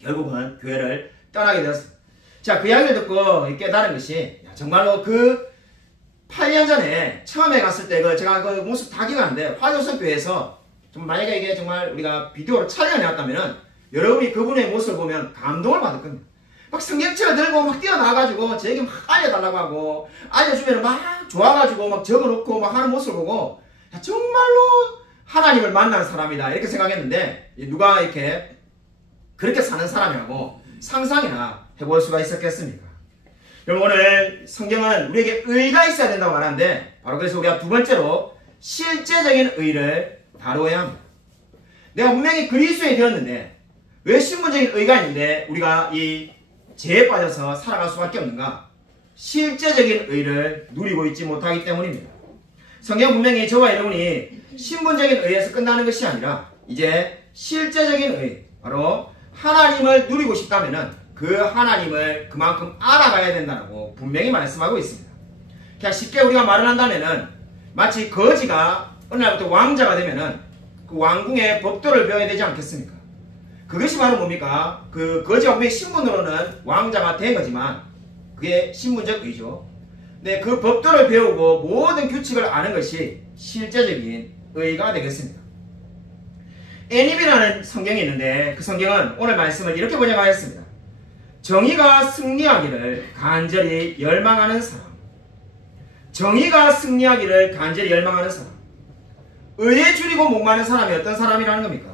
결국은 교회를 떠나게 되었습니다. 자, 그 이야기를 듣고 깨달은 것이 정말로 그 8년 전에 처음에 갔을 때 제가 그 모습 다 기억하는데 화교성 교회에서 만약에 이게 정말 우리가 비디오로 촬영해 놨다면은 여러분이 그분의 모습을 보면 감동을 받을 겁니다. 막 성경책을 들고 막 뛰어나가지고 저에게 막 알려달라고 하고 알려주면 막 좋아가지고 막 적어놓고 막 하는 모습을 보고 정말로 하나님을 만난 사람이다 이렇게 생각했는데 누가 이렇게 그렇게 사는 사람이라고 상상이나 해볼 수가 있었겠습니까? 여러분, 오늘 성경은 우리에게 의가 있어야 된다고 말하는데, 바로 그래서 우리가 두 번째로 실제적인 의를 다루어야 합니다. 내가 분명히 그리스도에 되었는데 왜 신분적인 의가 있는데 우리가 이 죄에 빠져서 살아갈 수밖에 없는가? 실제적인 의를 누리고 있지 못하기 때문입니다. 성경 분명히 저와 여러분이 신분적인 의에서 끝나는 것이 아니라 이제 실제적인 의, 바로 하나님을 누리고 싶다면 그 하나님을 그만큼 알아가야 된다고 분명히 말씀하고 있습니다. 그냥 쉽게 우리가 말을 한다면 마치 거지가 어느 날부터 왕자가 되면 그 왕궁의 법도를 배워야 되지 않겠습니까? 그것이 바로 뭡니까? 그 거지가 분명히 신분으로는 왕자가 된 거지만 그게 신분적 의죠. 근데 그 법도를 배우고 모든 규칙을 아는 것이 실제적인 의가 되겠습니다. 애니비라는 성경이 있는데 그 성경은 오늘 말씀을 이렇게 번역하였습니다. 정의가 승리하기를 간절히 열망하는 사람. 정의가 승리하기를 간절히 열망하는 사람. 의에 줄이고 목마른 사람이 어떤 사람이라는 겁니까?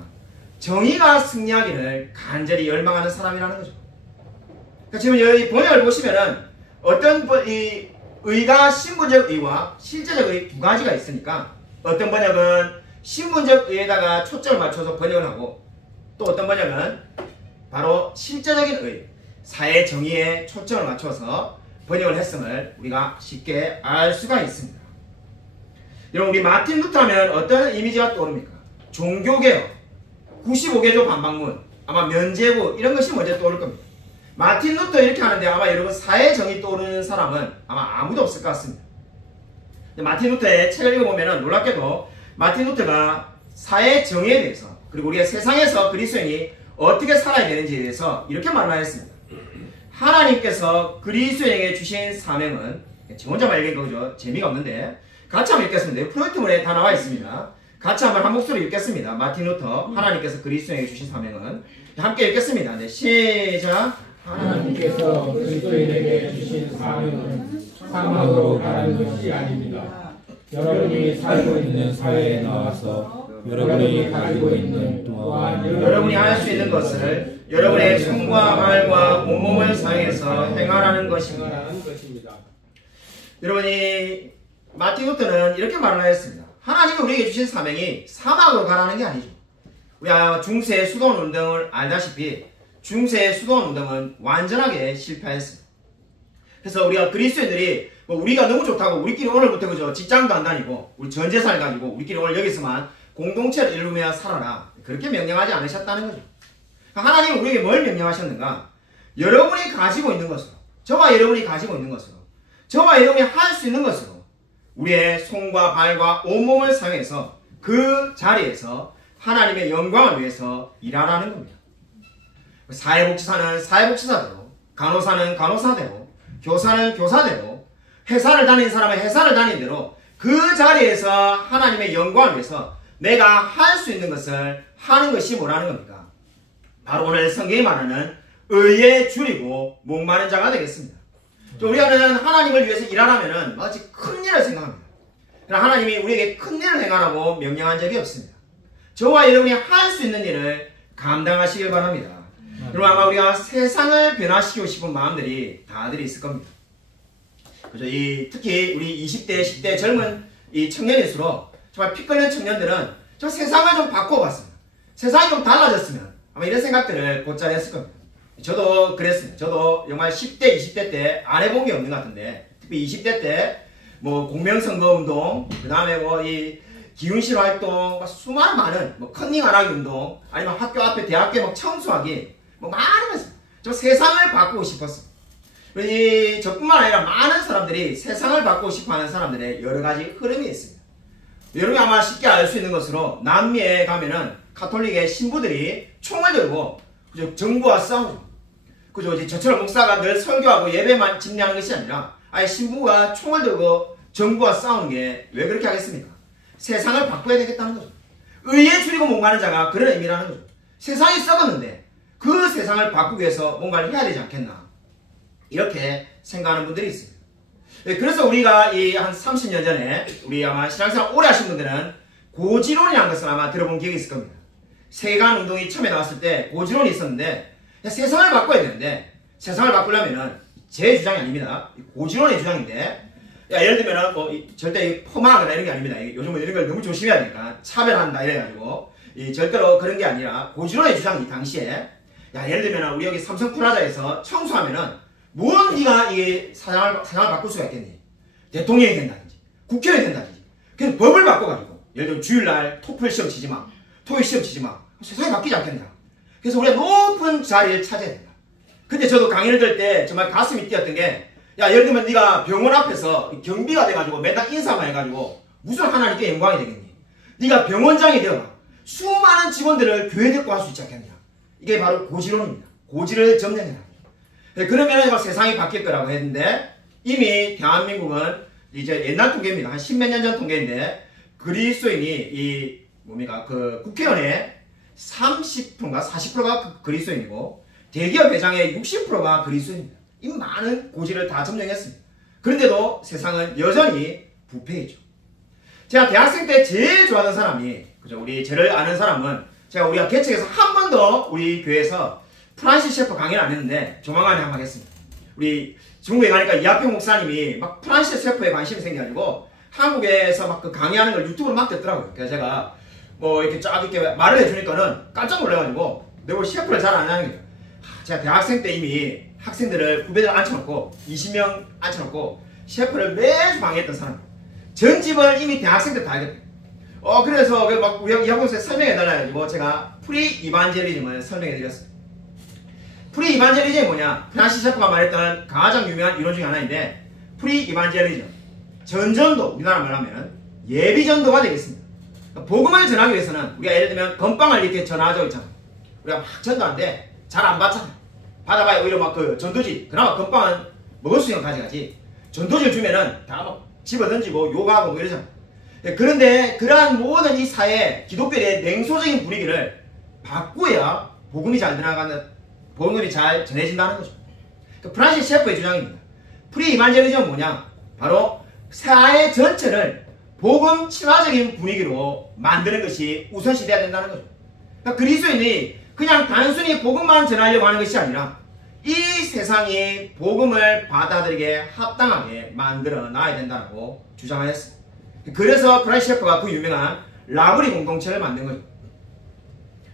정의가 승리하기를 간절히 열망하는 사람이라는 거죠. 그러니까 지금 여기 번역을 보시면은 어떤 이 의가 신분적 의와 실제적 의 두 가지가 있으니까 어떤 번역은 신분적 의에다가 초점을 맞춰서 번역을 하고 또 어떤 번역은 바로 실제적인 의, 사회 정의에 초점을 맞춰서 번역을 했음을 우리가 쉽게 알 수가 있습니다. 여러분, 우리 마틴 루터 하면 어떤 이미지가 떠오릅니까? 종교개혁, 95개조 반박문, 아마 면죄부 이런 것이 먼저 떠오를 겁니다. 마틴 루터 이렇게 하는데 아마 여러분 사회정의 떠오르는 사람은 아마 아무도 없을 것 같습니다. 마틴 루터의 책을 읽어보면 놀랍게도 마틴 루터가 사회정의에 대해서 그리고 우리가 세상에서 그리스도인이 어떻게 살아야 되는지에 대해서 이렇게 말을 하였습니다. 하나님께서 그리스도인에게 주신 사명은, 저 혼자만 읽은 거죠. 재미가 없는데 같이 한번 읽겠습니다. 프로이트문에 다 나와 있습니다. 같이 한번 한 목소리 읽겠습니다. 마틴 루터, 하나님께서 그리스도인에게 주신 사명은. 함께 읽겠습니다. 네, 시작. 하나님께서 그리스도인에게 주신 사명은 사막으로 가는 것이 아닙니다. 여러분이 살고 있는 사회에 나와서 여러분이 가지고 있는 또한 여러분이 할 수 있는 것을 여러분의 손과 발과 온몸을 사용해서 행하라는 것입니다. 여러분이 마틴 루터는 이렇게 말을 하였습니다. 하나님이 우리에게 주신 사명이 사막으로 가라는 게 아니죠. 우리가 중세 수도원 운동을 알다시피 중세 수도원 운동은 완전하게 실패했습니다. 그래서 우리가 그리스도인들이 우리가 너무 좋다고 우리끼리 오늘부터 그죠 직장도 안 다니고 우리 전 재산을 가지고 우리끼리 오늘 여기서만 공동체를 이루며 살아라 그렇게 명령하지 않으셨다는 거죠. 하나님은 우리에게 뭘 명령하셨는가? 여러분이 가지고 있는 것으로, 저와 여러분이 가지고 있는 것으로, 저와 여러분이 할 수 있는 것으로 우리의 손과 발과 온몸을 사용해서 그 자리에서 하나님의 영광을 위해서 일하라는 겁니다. 사회복지사는 사회복지사대로, 간호사는 간호사대로, 교사는 교사대로, 회사를 다니는 사람은 회사를 다니는 대로 그 자리에서 하나님의 영광을 위해서 내가 할 수 있는 것을 하는 것이 뭐라는 겁니까? 바로 오늘 성경이 말하는 의에 줄이고 목마른 자가 되겠습니다. 우리는 하나님을 위해서 일하라면 마치 큰 일을 생각합니다. 그러나 하나님이 우리에게 큰 일을 행하라고 명령한 적이 없습니다. 저와 여러분이 할 수 있는 일을 감당하시길 바랍니다. 여러분, 아마 우리가 세상을 변화시키고 싶은 마음들이 다들 있을 겁니다. 그죠? 특히 우리 20대, 10대 젊은 이 청년일수록 정말 피 끓는 청년들은 저 세상을 좀 바꿔봤습니다. 세상이 좀 달라졌으면 아마 이런 생각들을 곧잘 했을 겁니다. 저도 그랬습니다. 저도 정말 10대, 20대 때 안 해본 게 없는 것 같은데 특히 20대 때 뭐 공명선거 운동, 그 다음에 뭐 이 기운실 활동, 수많은 많은 뭐 컨닝 안 하기 운동, 아니면 학교 앞에 대학교 막 청소하기, 뭐 많은 것을 저 세상을 바꾸고 싶었어요. 저뿐만 아니라 많은 사람들이 세상을 바꾸고 싶어하는 사람들의 여러 가지 흐름이 있습니다. 여러분이 아마 쉽게 알 수 있는 것으로 남미에 가면은 가톨릭의 신부들이 총을 들고 그죠? 정부와 싸우죠. 그죠? 저처럼 목사가 늘 설교하고 예배만 집례하는 것이 아니라 아예 신부가 총을 들고 정부와 싸우는 게 왜 그렇게 하겠습니까? 세상을 바꿔야 되겠다는 거죠. 의에 줄이고 목마른 자가 그런 의미라는 거죠. 세상이 썩었는데 그 세상을 바꾸기 위해서 뭔가를 해야 되지 않겠나 이렇게 생각하는 분들이 있습니다. 그래서 우리가 한 30년 전에 우리 아마 신앙생활 오래 하신 분들은 고지론이라는 것을 아마 들어본 기억이 있을 겁니다. 세계관 운동이 처음에 나왔을 때 고지론이 있었는데 세상을 바꿔야 되는데 세상을 바꾸려면은 제 주장이 아닙니다. 고지론의 주장인데 예를 들면은 뭐 절대 포망하거나 이런 게 아닙니다. 요즘은 이런 걸 너무 조심해야 되니까 차별한다 이래가지고 절대로 그런 게 아니라 고지론의 주장이 당시에 예를 들면 우리 여기 삼성프라자에서 청소하면은 뭔 네가 이 사장을 바꿀 수가 있겠니? 대통령이 된다든지 국회의원이 된다든지 그래서 법을 바꿔가지고 예를 들면 주일날 토플 시험 치지 마, 토익 시험 치지 마. 세상이 바뀌지 않겠냐? 그래서 우리가 높은 자리를 차지해야 된다. 근데 저도 강의를 들 때 정말 가슴이 뛰었던 게 예를 들면 네가 병원 앞에서 경비가 돼가지고 맨날 인사만 해가지고 무슨 하나님께 영광이 되겠니? 네가 병원장이 되어봐. 수많은 직원들을 교회 데리고 할 수 있지 않겠냐? 이게 바로 고지론입니다. 고지를 점령해라. 그러면 세상이 바뀔 거라고 했는데 이미 대한민국은 이제 옛날 통계입니다. 한 10몇 년 전 통계인데 그리스도인이 그 국회의원의 30%인가 40%가 그리스도인이고 대기업 회장의 60%가 그리스도인입니다. 이 많은 고지를 다 점령했습니다. 그런데도 세상은 여전히 부패이죠. 제가 대학생 때 제일 좋아하는 사람이 그죠? 저를 아는 사람은 우리가 개척해서 한 번도 우리 교회에서 프란시스 셰퍼 강의를 안 했는데 조만간에 한번 하겠습니다. 우리 중국에 가니까 이하평 목사님이 막 프란시스 셰퍼에 관심이 생겨가지고 한국에서 막 그 강의하는 걸 유튜브로 막 듣더라고요. 그래서 제가 뭐 이렇게 쫙 이렇게 말을 해주니까는 깜짝 놀라가지고 내가 셰퍼를 잘 안 하는 거예요. 제가 대학생 때 이미 학생들을 후배들 앉혀놓고 20명 앉혀놓고 셰퍼를 매주 강의했던 사람. 전 집을 이미 대학생 때 다 알겠대요. 그래서 막 우리 이하평 설명해달라 해가지고 제가 프리 이반젤리즘을 설명해드렸어요. 프리 이반젤리즘이 뭐냐? 프란시스 셰퍼가 말했던 가장 유명한 이론 중에 하나인데 프리 이반젤리즘. 전전도 우리나라 말하면 예비전도가 되겠습니다. 복음을 전하기 위해서는 우리가 예를 들면 건빵을 이렇게 전하자고 있잖아. 우리가 막 전도하는데 잘 안 받잖아. 받아봐야 오히려 막 그 전도지. 그나마 건빵은 먹을 수 있는 가져가지. 전도지를 주면은 다 막 집어 던지고 욕하고 뭐 이러잖아. 그런데 그러한 모든 이 사회 기독교의 냉소적인 분위기를 바꾸어야 복음이 잘 들어가는 복음이 잘 전해진다는 거죠. 프란시스 셰퍼의 주장입니다. 프리 이반젤리즘은 뭐냐? 바로 사회 전체를 복음 친화적인 분위기로 만드는 것이 우선시돼야 된다는 거죠. 그리스도인이 그냥 단순히 복음만 전하려고 하는 것이 아니라 이 세상이 복음을 받아들이게 합당하게 만들어 놔야 된다고 주장하였습니다. 그래서 프란시스 셰퍼가 그 유명한 라브리 공동체를 만든 거죠.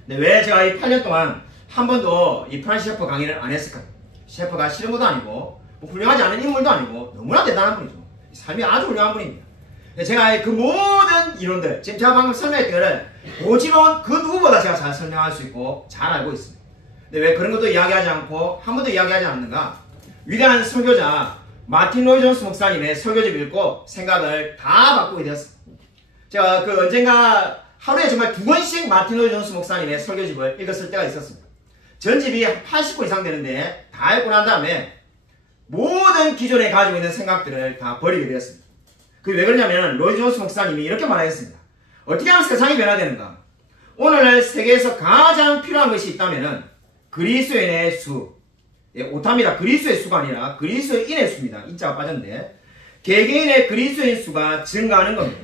근데 왜 제가 이 8년 동안 한 번도 이 프란시스 셰퍼 강의를 안 했을까요? 셰퍼가 싫은 것도 아니고 뭐 훌륭하지 않은 인물도 아니고 너무나 대단한 분이죠. 삶이 아주 훌륭한 분입니다. 제가 그 모든 이론들, 지금 제가 방금 설명했던 거를 고지론 그 누구보다 제가 잘 설명할 수 있고 잘 알고 있습니다. 근데 왜 그런 것도 이야기하지 않고 한 번도 이야기하지 않는가? 위대한 설교자 마틴 로이 존스 목사님의 설교집 읽고 생각을 다 바꾸게 되었습니다. 제가 그 언젠가 하루에 정말 2번씩 마틴 로이 존스 목사님의 설교집을 읽었을 때가 있었습니다. 전집이 80권 이상 되는데 다 읽고 난 다음에 모든 기존에 가지고 있는 생각들을 다 버리게 되었습니다. 그게 왜 그러냐면 로이 존스 목사님이 이렇게 말하였습니다. 어떻게 하면 세상이 변화되는가? 오늘날 세계에서 가장 필요한 것이 있다면 그리스도인의 수, 오타입니다. 그리스도의 수가 아니라 그리스도인의 수입니다. 인자가 빠졌는데 개개인의 그리스도인 수가 증가하는 겁니다.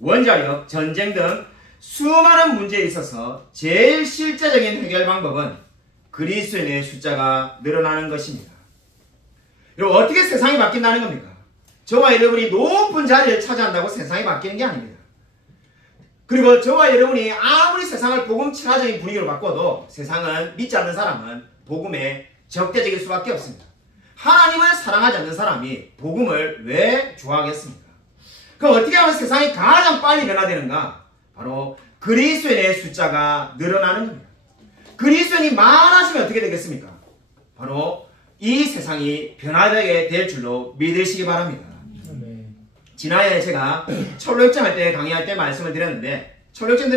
원자력, 전쟁 등 수많은 문제에 있어서 제일 실제적인 해결 방법은 그리스도인의 숫자가 늘어나는 것입니다. 여러분, 어떻게 세상이 바뀐다는 겁니까? 저와 여러분이 높은 자리를 차지한다고 세상이 바뀌는 게 아닙니다. 그리고 저와 여러분이 아무리 세상을 복음 친화적인 분위기로 바꿔도 세상은 믿지 않는 사람은 복음에 적대적일 수밖에 없습니다. 하나님을 사랑하지 않는 사람이 복음을 왜 좋아하겠습니까? 그럼 어떻게 하면 세상이 가장 빨리 변화되는가? 바로 그리스도인의 숫자가 늘어나는 겁니다. 그리스도인이 많아지면 어떻게 되겠습니까? 바로 이 세상이 변화되게 될 줄로 믿으시기 바랍니다. 지난해 제가 철로역정 할 때 강의할 때 말씀을 드렸는데 철로역정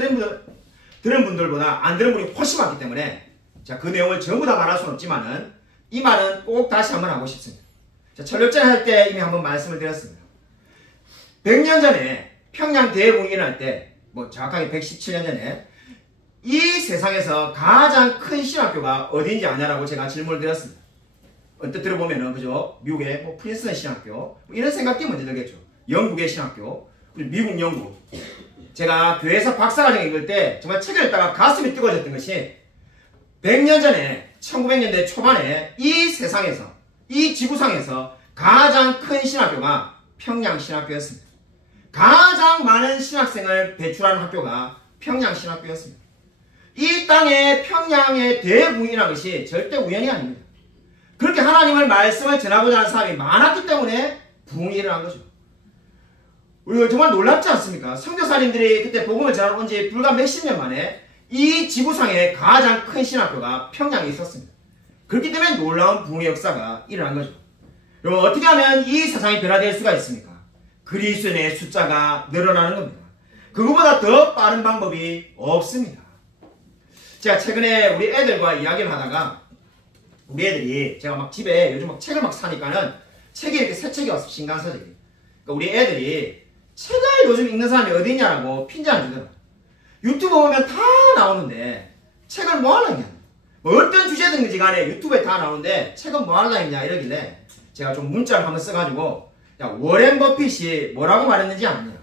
들은 분들보다 안 들은 분이 훨씬 많기 때문에 자, 그 내용을 전부 다 말할 수는 없지만은 이 말은 꼭 다시 한번 하고 싶습니다. 자, 철로역정 할 때 이미 한번 말씀을 드렸습니다. 100년 전에 평양 대공연을 할 때 뭐 정확하게 117년 전에 이 세상에서 가장 큰 신학교가 어딘지 아냐라고 제가 질문을 드렸습니다. 언뜻 들어보면은 그죠? 미국의 뭐 프린스턴 신학교 뭐 이런 생각이 먼저 들겠죠. 영국의 신학교, 우리 미국 영국. 제가 교회에서 박사과정 읽을 때 정말 책을 읽다가 가슴이 뜨거워졌던 것이 100년 전에 1900년대 초반에 이 세상에서 이 지구상에서 가장 큰 신학교가 평양신학교였습니다. 가장 많은 신학생을 배출하는 학교가 평양신학교였습니다. 이 땅에 평양의 대부흥이라는 것이 절대 우연이 아닙니다. 그렇게 하나님의 말씀을 전하고자 하는 사람이 많았기 때문에 부흥이 일어난 거죠. 우리가 정말 놀랍지 않습니까? 선교사님들이 그때 복음을 전하러 온 지 불과 몇십 년 만에 이 지구상에 가장 큰 신학교가 평양에 있었습니다. 그렇기 때문에 놀라운 부흥의 역사가 일어난 거죠. 여러분, 어떻게 하면 이 세상이 변화될 수가 있습니까? 그리스도인의 숫자가 늘어나는 겁니다. 그거보다 더 빠른 방법이 없습니다. 제가 최근에 우리 애들과 이야기를 하다가 우리 애들이 제가 막 집에 요즘 막 책을 막 사니까는 책이 이렇게 새 책이 왔어. 신간서적이. 그러니까 우리 애들이 책을 요즘 읽는 사람이 어디 있냐라고 핀잔 주더라. 유튜브 보면 다 나오는데 책을 뭐 하려냐. 뭐 어떤 주제든지 간에 유튜브에 다 나오는데 책은 뭐 하려냐 이러길래 제가 좀 문자를 한번 써가지고 야, 워렌 버핏이 뭐라고 말했는지 아느냐.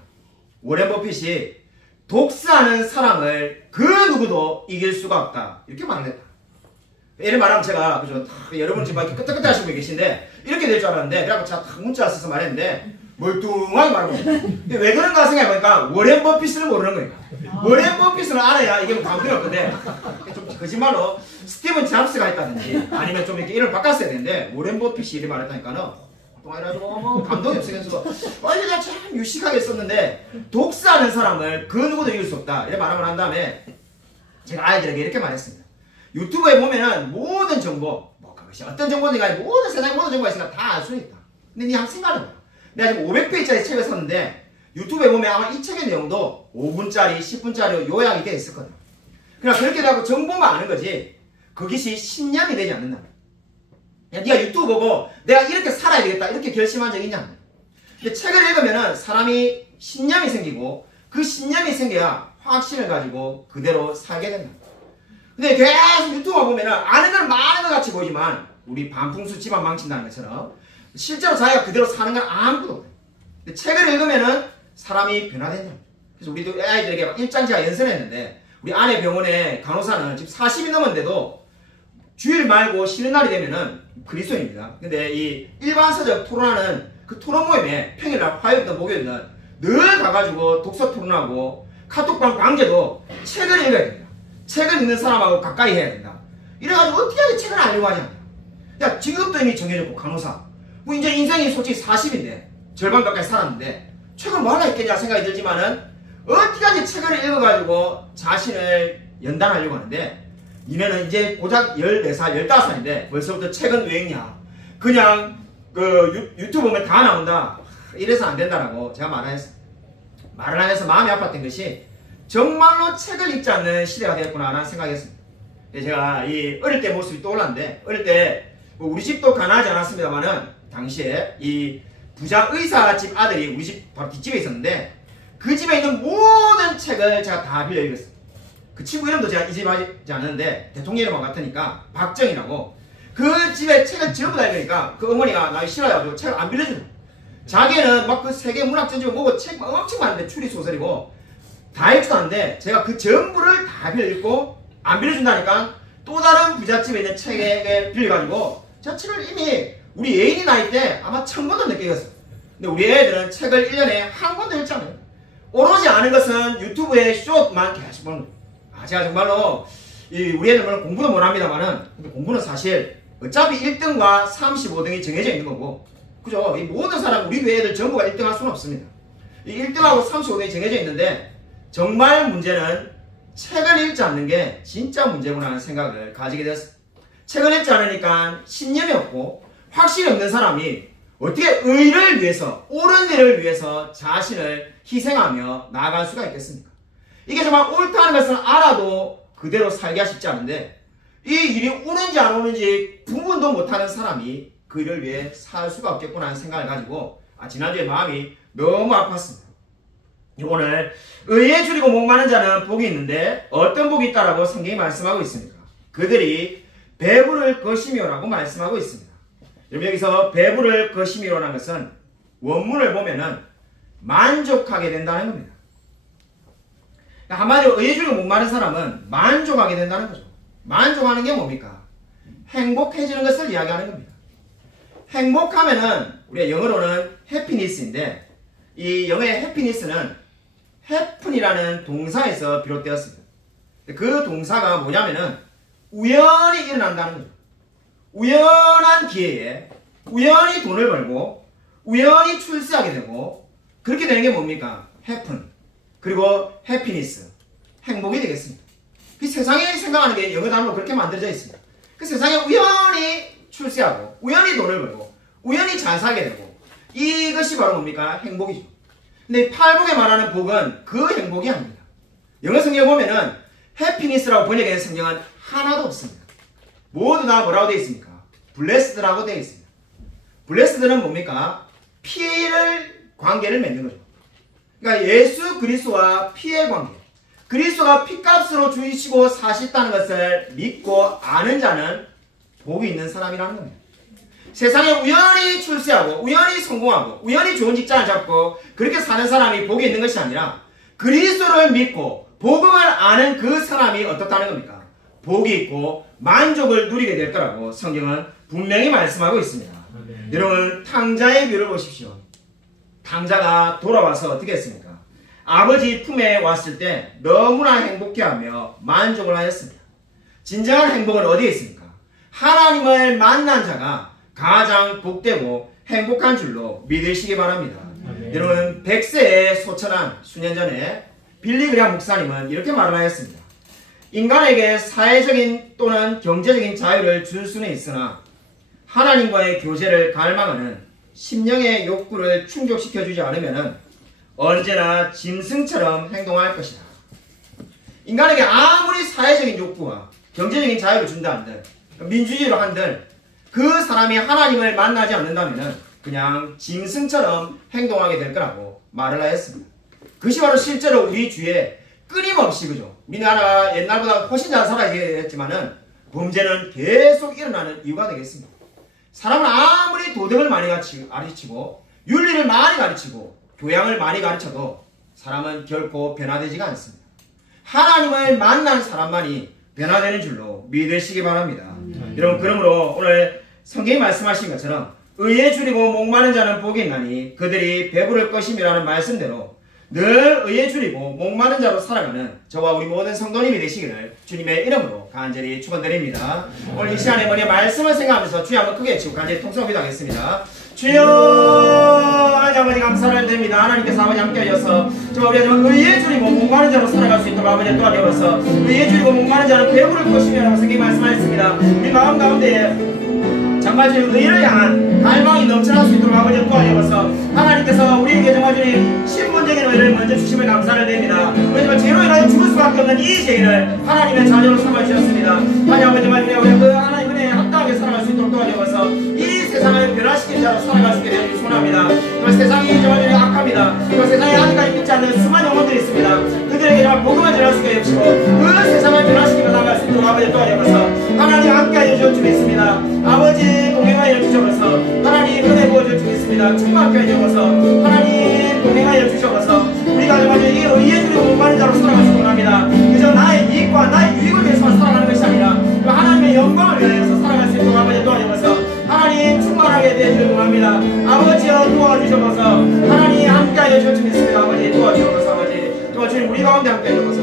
워렌 버핏이 독서하는 사람을 그 누구도 이길 수가 없다. 이렇게 말을 했다. 예를 말하면 제가 그죠, 여러분 지금 이렇게 끄떡끄떡 하시고 계신데 이렇게 될 줄 알았는데 그래갖고 제가 문자를 써서 말했는데 멀뚱하게 말하고 왜 그런가 생각해보니까 워렌 버핏을 모르는 거니까. 워렌 버핏을 알아야 이게 뭐 감동이 없는데 좀 거짓말로 스티븐 잡스가 했다든지 아니면 좀 이렇게 이름을 바꿨어야 되는데 워렌 버핏이 이렇게 말했다니까는 동아리라고 뭐 감동이 없으면서 이게 내가 참 유식하게 썼는데 독서하는 사람을 그 누구도 이길 수 없다 이렇게 말하고 난 다음에 제가 아이들에게 이렇게 말했습니다. 유튜브에 보면은 모든 정보 뭐 그것이 어떤 정보든지 간에 모든 세상에 모든 정보가 있으니까 다 알 수 있다. 근데 니 한번 생각해봐. 내가 지금 500페이지짜리 책을 샀는데 유튜브에 보면 아마 이 책의 내용도 5분짜리 10분짜리 요약이 돼 있었거든. 그러니까 그렇게 되고 정보만 아는 거지 그것이 신념이 되지 않는다. 야, 네가 유튜브 보고 내가 이렇게 살아야 되겠다 이렇게 결심한 적 있냐? 근데 책을 읽으면은 사람이 신념이 생기고 그 신념이 생겨야 확신을 가지고 그대로 살게 된다. 근데 계속 유튜브 보면은 아는 건 많은 것 같이 보이지만 우리 반풍수 집안 망친다는 것처럼 실제로 자기가 그대로 사는 건 아무것도 없어요. 근데 책을 읽으면은 사람이 변화된다. 그래서 우리도 아이들에게 막 일장제가 연설했는데 우리 아내 병원에 간호사는 지금 40이 넘었는데도 주일 말고 쉬는 날이 되면은 그리스도인입니다. 근데 이 일반서적 토론하는 그 토론 모임에 평일날 화요일이든 목요일이든 늘 가가지고 독서 토론하고 카톡방 관계도 책을 읽어야 된다. 책을 읽는 사람하고 가까이 해야 된다. 이래가지고 어떻게 하지 책을 안 읽고 하냐. 야, 직업도 이미 정해졌고 간호사. 뭐 이제 인생이 솔직히 40인데 절반 가까이 살았는데 책을 뭐 하나 읽겠냐 생각이 들지만은 어떻게 하지 책을 읽어가지고 자신을 연단하려고 하는데 니네는 이제 고작 14살, 15살인데 벌써부터 책은 왜 읽냐. 그냥 그 유튜브 보면 다 나온다. 이래서 안 된다라고 제가 말을 하면서 마음이 아팠던 것이 정말로 책을 읽지 않는 시대가 되었구나라는 생각이었습니다. 제가 이 어릴 때 모습이 떠올랐는데 어릴 때 뭐 우리 집도 가난하지 않았습니다만은 당시에 이 부자 의사집 아들이 우리 집 바로 뒷집에 있었는데 그 집에 있는 모든 책을 제가 다 빌려 읽었어요. 그 친구 이름도 제가 잊어버리지 않는데 대통령 이름만 같으니까 박정희라고 그 집에 책을 전부 다 읽으니까 그 어머니가 나 싫어요. 책을 안 빌려주는 자기는 막 그 세계 문학 전집을 보고 책 엄청 많은데 추리소설이고 다 읽지도 않는데 제가 그 전부를 다 빌려 읽고 안 빌려준다니까 또 다른 부잣집에 있는 책을 빌려가지고 저 책을 이미 우리 예인이 나이 때 아마 1000권도 넘게 읽었어요. 근데 우리 애들은 책을 1년에 한 권도 읽지 않아요. 오로지 아는 것은 유튜브에 숏만 계속 보는 거예요. 제가 정말로 우리 애들은 공부도 못합니다만은 공부는 사실 어차피 1등과 35등이 정해져 있는 거고 그죠? 이 모든 사람 우리 애들 전부가 1등 할 수는 없습니다. 이 1등하고 35등이 정해져 있는데 정말 문제는 책을 읽지 않는 게 진짜 문제구나 하는 생각을 가지게 되었습니다. 책을 읽지 않으니까 신념이 없고 확신이 없는 사람이 어떻게 의를 위해서 옳은 일을 위해서 자신을 희생하며 나아갈 수가 있겠습니까? 이게 정말 옳다는 것을 알아도 그대로 살기가 쉽지 않은데 이 일이 옳은지 안 옳은지 구분도 못하는 사람이 그 일을 위해 살 수가 없겠구나 하는 생각을 가지고 지난주에 마음이 너무 아팠습니다. 오늘 의에 줄이고 목마른 자는 복이 있는데 어떤 복이 있다라고 성경이 말씀하고 있습니까? 그들이 배부를 것이며라고 말씀하고 있습니다. 여러분 여기서 배부를 것이며라는 것은 원문을 보면은 만족하게 된다는 겁니다. 한마디로 의에 주리고 목마른 사람은 만족하게 된다는 거죠. 만족하는 게 뭡니까? 행복해지는 것을 이야기하는 겁니다. 행복하면은 우리가 영어로는 해피니스인데 이 영어의 해피니스는 happen이라는 동사에서 비롯되었습니다. 그 동사가 뭐냐면은 우연히 일어난다는 거죠. 우연한 기회에 우연히 돈을 벌고 우연히 출세하게 되고 그렇게 되는 게 뭡니까? happen 그리고 happiness 행복이 되겠습니다. 그 세상에 생각하는 게 영어 단어로 그렇게 만들어져 있습니다. 그 세상에 우연히 출세하고 우연히 돈을 벌고 우연히 잘 살게 되고 이것이 바로 뭡니까? 행복이죠. 근데 팔복에 말하는 복은 그 행복이 아닙니다. 영어 성경에 보면은 해피니스라고 번역된 성경은 하나도 없습니다. 모두 다 뭐라고 되어 있습니까? 블레스드라고 되어 있습니다. 블레스드는 뭡니까? 피해를 관계를 맺는 거죠. 그러니까 예수 그리스도와 피해 관계. 그리스도가 피값으로 주시고 사셨다는 것을 믿고 아는 자는 복이 있는 사람이라는 겁니다. 세상에 우연히 출세하고 우연히 성공하고 우연히 좋은 직장을 잡고 그렇게 사는 사람이 복이 있는 것이 아니라 그리스도를 믿고 복음을 아는 그 사람이 어떻다는 겁니까? 복이 있고 만족을 누리게 될 거라고 성경은 분명히 말씀하고 있습니다. 여러분 탕자의 비유를 보십시오. 탕자가 돌아와서 어떻게 했습니까? 아버지 품에 왔을 때 너무나 행복해하며 만족을 하였습니다. 진정한 행복은 어디에 있습니까? 하나님을 만난 자가 가장 복되고 행복한 줄로 믿으시기 바랍니다. 여러분 백세의 소천한 수년 전에 빌리 그레이엄 목사님은 이렇게 말을 하였습니다. 인간에게 사회적인 또는 경제적인 자유를 줄 수는 있으나 하나님과의 교제를 갈망하는 심령의 욕구를 충족시켜주지 않으면 언제나 짐승처럼 행동할 것이다. 인간에게 아무리 사회적인 욕구와 경제적인 자유를 준다 한들 민주주의로 한들 그 사람이 하나님을 만나지 않는다면 그냥 짐승처럼 행동하게 될 거라고 말을 하였습니다. 그것이 바로 실제로 우리 주위에 끊임없이 그죠. 우리나라가 옛날보다 훨씬 잘 살아야겠지만은 범죄는 계속 일어나는 이유가 되겠습니다. 사람은 아무리 도덕을 많이 가르치고 윤리를 많이 가르치고 교양을 많이 가르쳐도 사람은 결코 변화되지가 않습니다. 하나님을 만난 사람만이 변화되는 줄로 믿으시기 바랍니다. 여러분 그러므로 오늘 성경이 말씀하신 것처럼 의에 줄이고 목마른 자는 복이 있나니 그들이 배부를 것임이라는 말씀대로 늘 의에 줄이고 목마른 자로 살아가는 저와 우리 모든 성도님이 되시기를 주님의 이름으로 간절히 축원드립니다. 오늘 이 시간에 머리에 말씀을 생각하면서 주여 한번 크게 외치고 간절히 통성을 기도하겠습니다. 주여 하나님 아버지 감사를 드립니다. 하나님께서 아버지 함께 하셔서 저와 우리가 좀 의에 줄이고 목마른 자로 살아갈 수 있도록 아버지 도와주셔서 의에 줄이고 목마른 자는 배부를 것이며라고 성경이 말씀하셨습니다. 우리 마음 가운데 정말 주님 의를 향한 갈망이 넘쳐날 수 있도록 아버지 도와주셔서 하나님께서 우리에게 정말 주님 신분적인 의를 먼저 주심을 감사를 드립니다. 왜냐하면 죄로 인하여 죽을 수밖에 없는 이 죄인을 하나님의 자녀로 삼아주셨습니다. 하나님 아버지 말씀에 우리가 그 하나님 은혜에 합당하게 살아갈 수 있도록 도와주셔서 이 세상을 변화시킨 자로 살아갈 수 있게 되길 소원합니다. 그 세상이 정말 악합니다. 그 세상에 아직까지 믿지 않는 수많은 영혼들이 있습니다. 그들에게 정말 복음을 전할 수 있게 해주시고 그 세상을 변화시키며 나아갈 수 있도록 아버지 도와주셔서 하나님 함께 해주실 줄 믿습니다. 아버지 동행하여 주셔서 하나님 은혜 부어줄 줄 믿습니다. 충만케 해주셔서 하나님 동행하여 주셔서 우리가 정말 이 의에 줄이고 목마른 자로 살아갈 수 원합니다. 그저 나의 이익과 나의 유익을 위해서만 살아가는 것이 아니라 하나님의 영광을 위해서 살아갈 수 있도록 아버지 도와주셔서 하나님 충만하게 되어주길 원합니다. 아버지여 도와주셔서 하나님 함께하여 주실 줄 믿습니다. 아버지 도와주셔서 아버지 도와주님 우리 가운데 함께해 주셔서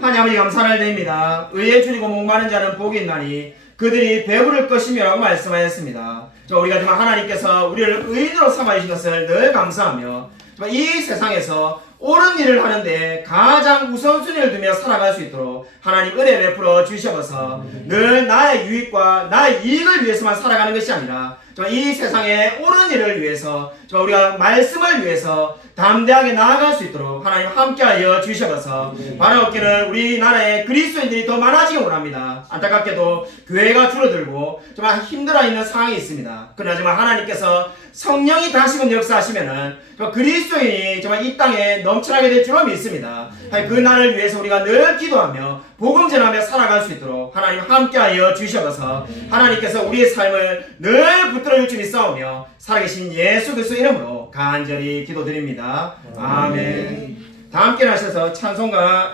하나님 아버지 감사를 드립니다. 의에 줄이고 목마른 자는 복이 있나니 그들이 배부를 것이며라고 말씀하였습니다. 우리가 정말 하나님께서 우리를 의인으로 삼아주신 것을 늘 감사하며 이 세상에서 옳은 일을 하는데 가장 우선순위를 두며 살아갈 수 있도록 하나님 은혜 베풀어 주셔서 늘 나의 유익과 나의 이익을 위해서만 살아가는 것이 아니라 이 세상의 옳은 일을 위해서 우리가 말씀을 위해서 담대하게 나아갈 수 있도록 하나님 함께하여 주셔서 바라옵기는 우리나라의 그리스도인들이 더 많아지기 원합니다. 안타깝게도 교회가 줄어들고 정말 힘들어 있는 상황이 있습니다. 그러나 정말 하나님께서 성령이 다시금 역사하시면은 그리스도인이 정말 이 땅에 넘쳐나게 될 줄로 믿습니다. 그 날을 위해서 우리가 늘 기도하며 복음 전하며 살아갈 수 있도록 하나님 함께하여 주셔서 하나님께서 우리의 삶을 늘 붙들어 줄 줄 믿사오며 살아계신 예수 그리스도 이름으로 간절히 기도드립니다. 아멘. 다 함께 하셔서 찬송가